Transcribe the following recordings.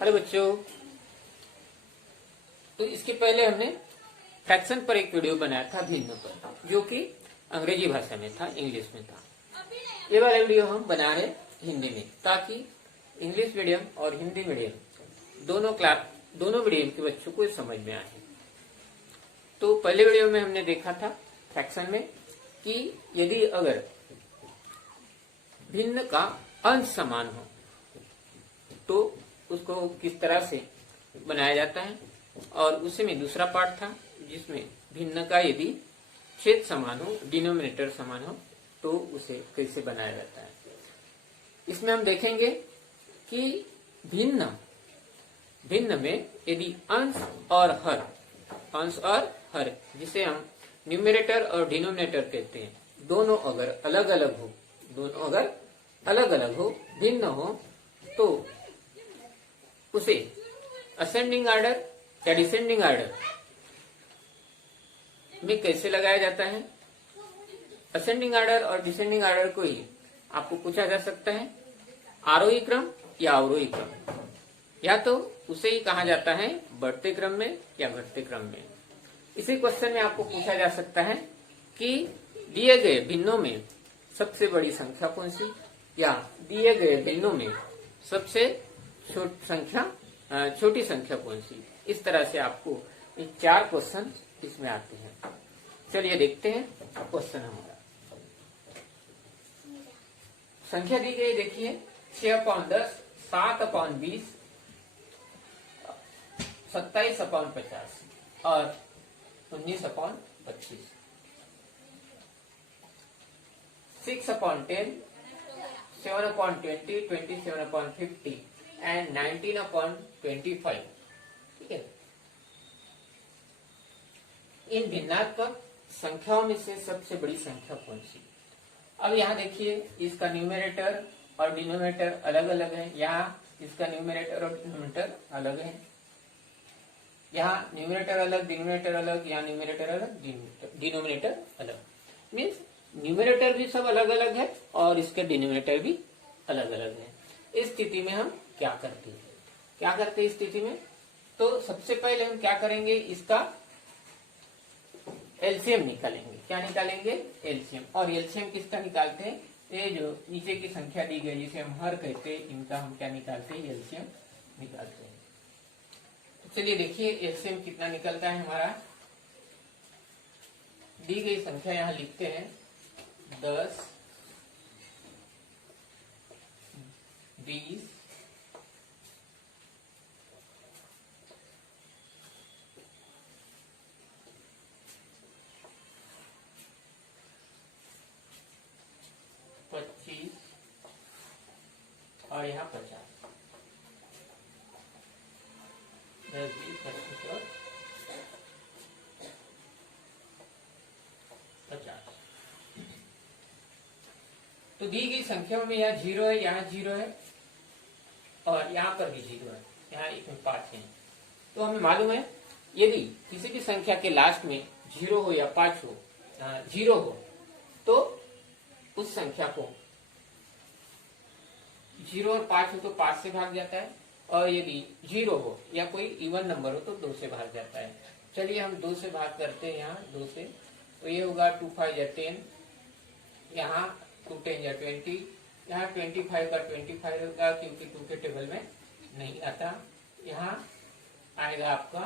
Hello बच्चों, तो इसके पहले हमने फ्रैक्शन पर एक वीडियो बनाया था भिन्न पर, जो कि अंग्रेजी भाषा में था, इंग्लिश में था। ये वाला वीडियो हम बना रहे हिंदी में, ताकि इंग्लिश मीडियम और हिंदी मीडियम दोनों मीडियम के बच्चों को समझ में आए। तो पहले वीडियो में हमने देखा था फ्रैक्शन में कि यदि अगर भिन्न का अंश समान हो तो उसको किस तरह से बनाया जाता है, और उसी में दूसरा पार्ट था जिसमें भिन्न का यदि छेद समान हो, डिनोमिनेटर समान हो, तो उसे कैसे बनाया जाता है। इसमें हम देखेंगे कि भिन्न में यदि अंश और हर जिसे हम न्यूमरेटर और डिनोमिनेटर कहते हैं, दोनों अगर अलग अलग हो, भिन्न हो, तो उसे असेंडिंग ऑर्डर या डिसेंडिंग ऑर्डर में कैसे लगाया जाता है। असेंडिंग ऑर्डर और डिसेंडिंग ऑर्डर को ही आपको पूछा जा सकता है आरोही क्रम या अवरोही क्रम, या तो उसे ही कहा जाता है बढ़ते क्रम में या घटते क्रम में। इसी क्वेश्चन में आपको पूछा जा सकता है कि दिए गए भिन्नों में सबसे बड़ी संख्या कौन सी, या दिए गए भिन्नों में सबसे छोटी संख्या कौन सी। इस तरह से आपको ये 4 क्वेश्चन इसमें आते हैं। चलिए देखते हैं क्वेश्चन हमारा। संख्या दी गई, देखिए 6/10, 7/20, 27/50 और 19/25, 6/10, 7/20, 27/50 एंड 19/25। ठीक है। इन भिन्नात्मक संख्याओं में से सबसे बड़ी संख्या कौन सी। अब यहाँ देखिए, इसका न्यूमरेटर और डिनोमिनेटर अलग अलग है। यहाँ इसका न्यूमरेटर और डिनोमिनेटर अलग है। यहाँ न्यूमरेटर अलग, डिनोमिनेटर अलग, यहाँ न्यूमरेटर अलग, डिनोमिनेटर अलग। मीन्स न्यूमरेटर भी सब अलग अलग है और इसका डिनोमिनेटर भी अलग अलग है। इस स्थिति में हम क्या करते हैं इस स्थिति में। तो सबसे पहले हम क्या करेंगे, इसका एलसीएम निकालेंगे। क्या निकालेंगे? एलसीएम। और एलसीएम किसका निकालते हैं? ये जो नीचे की संख्या दी गई जिसे हम हर कहते हैं, इनका हम क्या निकालते हैं? एलसीएम निकालते हैं। तो चलिए देखिए एलसीएम कितना निकलता है हमारा। दी गई संख्या यहाँ लिखते हैं 10, 20, 25 और यहाँ 50। 10, 20, 25 और 50। तो दी गई संख्याओं में यहाँ 0 है, यहाँ 0 है और यहाँ पर भी 0 है, यहाँ इसमें 5 है। तो हमें मालूम है यदि किसी भी संख्या के लास्ट में 0 हो या 5 हो, 0 हो, तो उस संख्या को 0 और 5 हो तो 5 से भाग जाता है, और यदि 0 हो या कोई इवन नंबर हो तो 2 से भाग जाता है। चलिए हम 2 से भाग करते हैं। यहाँ 2 से, तो ये होगा 2 5 या 10, यहाँ 2 10 या 20, यहाँ 25 का 25 होगा क्योंकि 2 के टेबल में नहीं आता। यहाँ आएगा आपका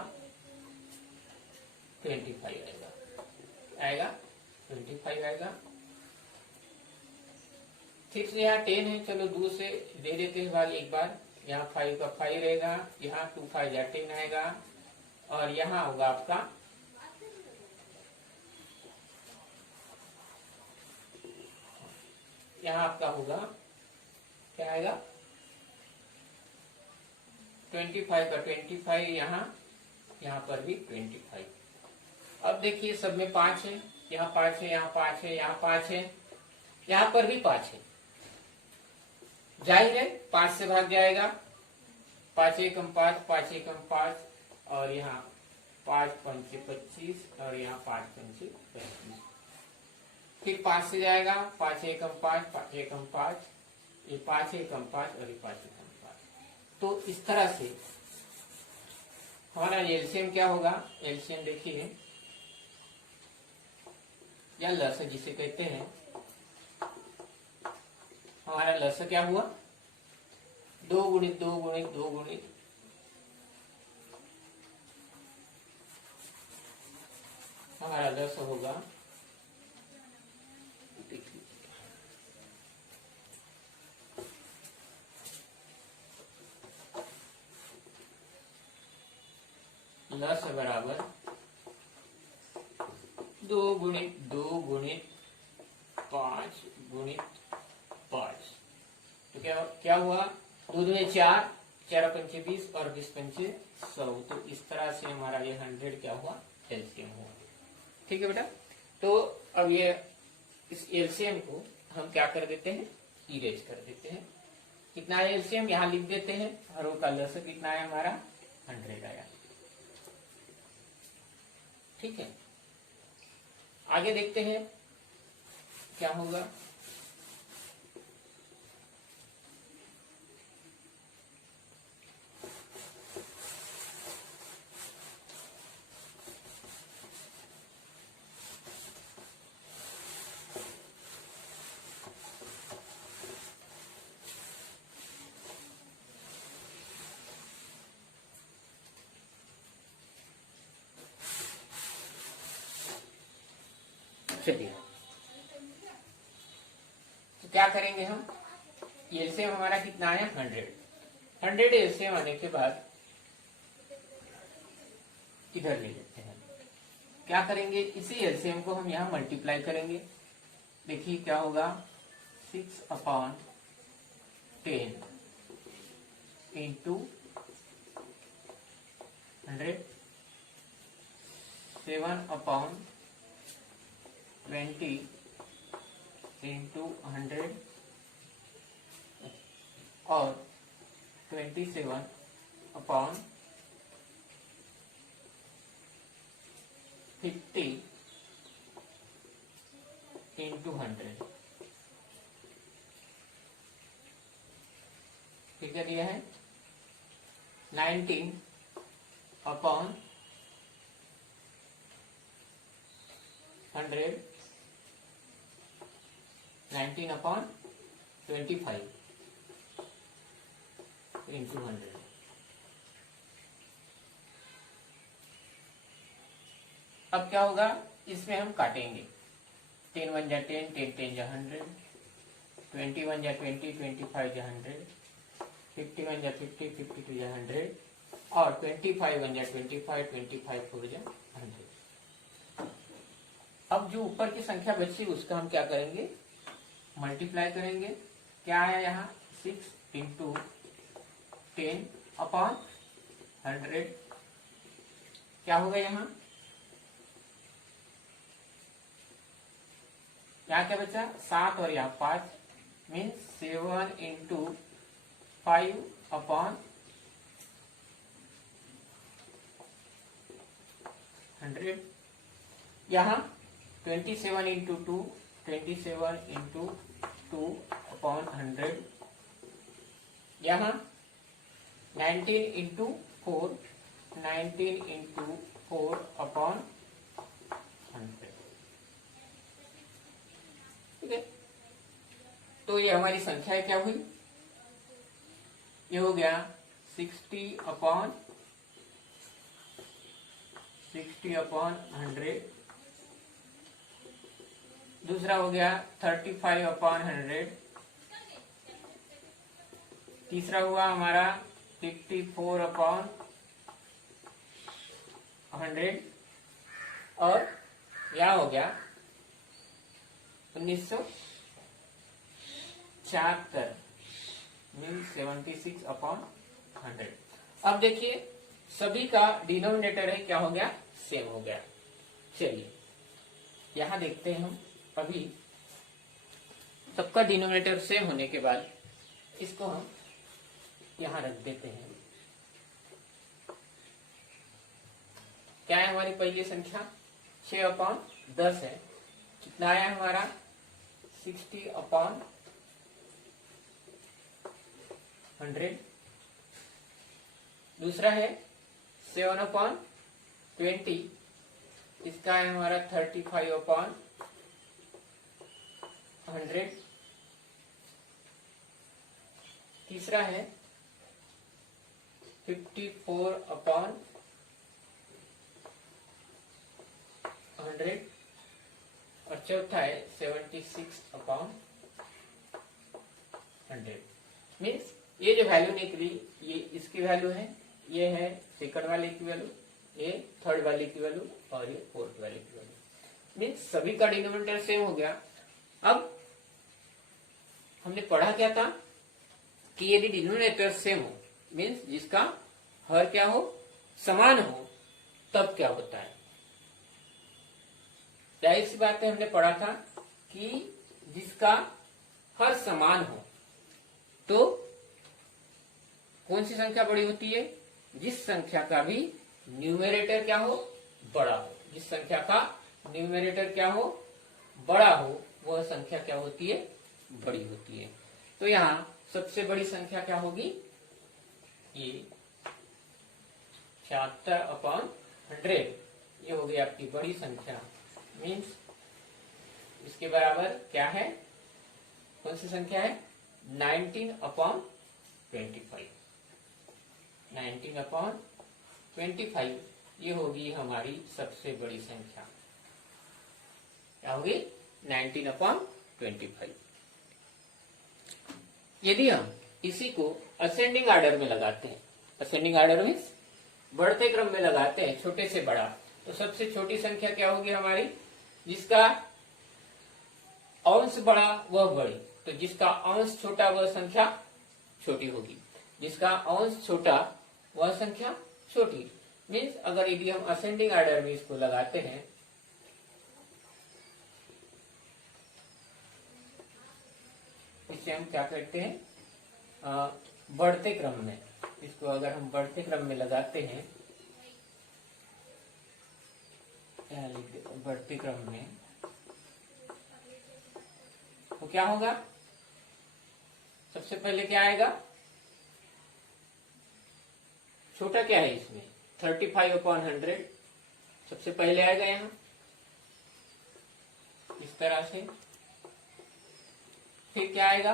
25 आएगा 25 आएगा। ठीक से यहाँ 10 है, चलो 2 से दे देते हैं भाग एक बार। यहाँ 5 का 5 रहेगा, यहाँ 2 5 या 10 आएगा, और यहाँ होगा आपका 25 का 25, यहाँ पर भी 25। अब देखिए सब में 5 है, यहाँ 5 है, यहाँ 5 है, यहाँ 5 है, यहाँ पर भी 5 है। जाहिर है 5 से भाग जाएगा। 5 एकम 5, 5 एकम 5, और यहाँ 5 पंचे 25, और यहाँ 5 पंचे 25। फिर 5 से जाएगा, 5 एकम 5, 5 एकम 5, ये 5 एकम 5 और ये 5 एकम 5। तो इस तरह से हमारा एलसीएम क्या होगा, एलसीएम देखिए या लस जिसे कहते हैं, हमारा लस क्या हुआ 2 गुणित 2 गुणित 2 गुणित हमारा लस होगा, लस बराबर 2 गुणित 2 गुणित 5 गुणित 5। तो क्या हुआ, 2 में 4, 4 पंचे 20 और 20 पंचे 100। तो इस तरह से हमारा ये 100 क्या हुआ, एलसीएम हुआ। ठीक है बेटा। तो अब ये इस एलसीएम को हम क्या कर देते हैं, इरेज कर देते हैं। कितना है एलसीएम यहाँ लिख देते हैं, हर का लस कितना है हमारा 100 आया। ठीक है, आगे देखते हैं क्या होगा। चलिए तो क्या करेंगे हम, एलसीएम हमारा कितना आया 100 एलसीएम आने के बाद इधर ले लेते हैं। क्या करेंगे, इसी एलसीएम को हम यहाँ मल्टीप्लाई करेंगे। देखिए क्या होगा, 6/10 इंटू 100, 7/20 इंटू 100 और 27/50 इंटू 100। ठीक है, दिया है 19/100, 19/25 इंटू 100। अब क्या होगा, इसमें हम काटेंगे। 10 1 जा 10, 10 10 जा 100, 21 जा 20, 25 जा 100, 51 जा 50, 52 जा 100 और 25 1 जा 25, 25 4 जा 100। अब जो ऊपर की संख्या बची उसका हम क्या करेंगे, मल्टीप्लाई करेंगे। क्या आया यहाँ 6 इंटू 10/100, क्या होगा यहाँ क्या बचा 7 और यहाँ 5 मीन्स 7 इंटू 5/100। यहाँ 27 इंटू 2, 27 इंटू 2/100। यहाँ 19 इंटू 4, 19 इंटू 4/100। ठीक है, तो ये हमारी संख्या क्या हुई, ये हो गया 60/100। दूसरा हो गया 35/100। तीसरा हुआ हमारा 54/100 और यह हो गया 1976 मीन 76/100। अब देखिए सभी का डिनोमिनेटर है क्या हो गया, सेम हो गया। चलिए यहां देखते हैं हम, अभी सबका डिनोमिनेटर सेम होने के बाद इसको हम यहां रख देते हैं। क्या है हमारी पहली संख्या 6/10 है, कितना आया हमारा 60/100। दूसरा है 7/20, इसका है हमारा 35/100। तीसरा है 54/100 और चौथा है 76/100। मीन्स ये जो वैल्यू निकली ये इसकी वैल्यू है, ये है सेकंड वाले की वैल्यू, ये थर्ड वाले की वैल्यू और ये फोर्थ वाले की वैल्यू। मीन्स सभी का डिनोमिनेटर सेम हो गया। अब हमने पढ़ा क्या था कि यदि डिनोमिनेटर सेम हो मीन्स जिसका हर क्या हो, समान हो, तब क्या होता है। जाहिर सी बात है, हमने पढ़ा था कि जिसका हर समान हो तो कौन सी संख्या बड़ी होती है, जिस संख्या का भी न्यूमेरेटर क्या हो, बड़ा हो। जिस संख्या का न्यूमेरेटर क्या हो, बड़ा हो, वह संख्या क्या होती है, बड़ी होती है। तो यहाँ सबसे बड़ी संख्या क्या होगी, ये 76/100, ये होगी आपकी बड़ी संख्या। मीन्स इसके बराबर क्या है, कौन सी संख्या है, 19/25। 19/25 ये होगी हमारी सबसे बड़ी संख्या। क्या होगी, 19/25। यदि हम इसी को असेंडिंग ऑर्डर में लगाते हैं, असेंडिंग ऑर्डर मीन्स बढ़ते क्रम में लगाते हैं, छोटे से बड़ा, तो सबसे छोटी संख्या क्या होगी हमारी, जिसका अंश बड़ा वह बड़ी, तो जिसका अंश छोटा वह संख्या छोटी होगी, जिसका अंश छोटा वह संख्या छोटी। मीन्स अगर यदि हम असेंडिंग ऑर्डर में इसको लगाते हैं, इसे हम क्या करते हैं, बढ़ते क्रम में, इसको अगर हम बढ़ते क्रम में लगाते हैं, बढ़ते क्रम में, तो क्या होगा, सबसे पहले क्या आएगा, छोटा क्या है इसमें, 35/100 सबसे पहले आएगा यहाँ इस तरह से। फिर क्या आएगा,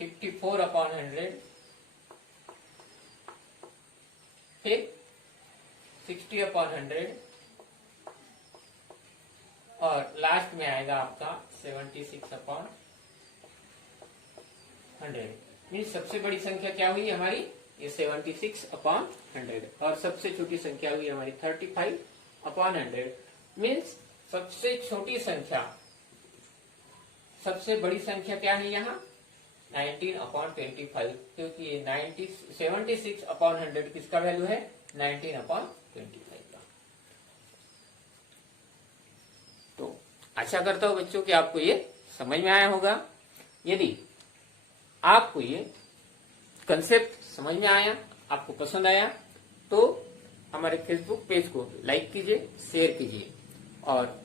54/100, फिर 60/100 और लास्ट में आएगा आपका 76/100। मीन्स सबसे बड़ी संख्या क्या हुई हमारी, ये 76/100 और सबसे छोटी संख्या हुई हमारी 35/100। मीन्स सबसे छोटी संख्या, सबसे बड़ी संख्या क्या है यहाँ, 19/25, क्योंकि ये 76/100 किसका वैल्यू है, 19/25 का। तो आशा करता हूं बच्चों कि आपको ये समझ में आया होगा। यदि आपको ये कंसेप्ट समझ में आया, आपको पसंद आया, तो हमारे फेसबुक पेज को लाइक कीजिए, शेयर कीजिए और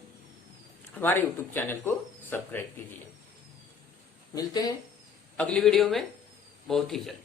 हमारे यूट्यूब चैनल को सब्सक्राइब कीजिए। मिलते हैं अगली वीडियो में बहुत ही जल्द।